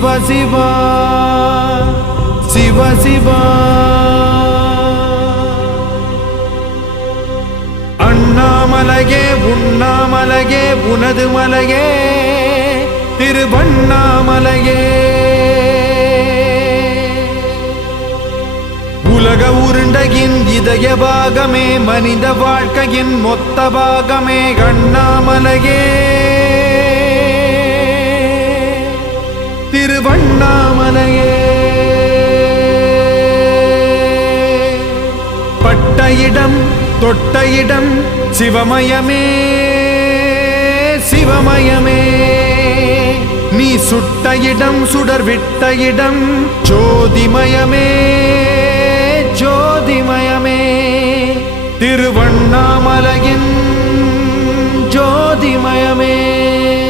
சிவா சிவ சிவா அண்ணாமலையே உண்ணாமலையே உனது மலையே திருவண்ணாமலையே. உலக உருண்டையின் இதய பாகமே மனித வாழ்க்கையின் மொத்த பாகமே அண்ணாமலையே. பட்ட இடம் தொட்ட இடம் சிவமயமே சிவமயமே. நீ சுட்ட இடம் சுடர் விட்ட இடம் ஜோதிமயமே ஜோதிமயமே. திருவண்ணாமலையின்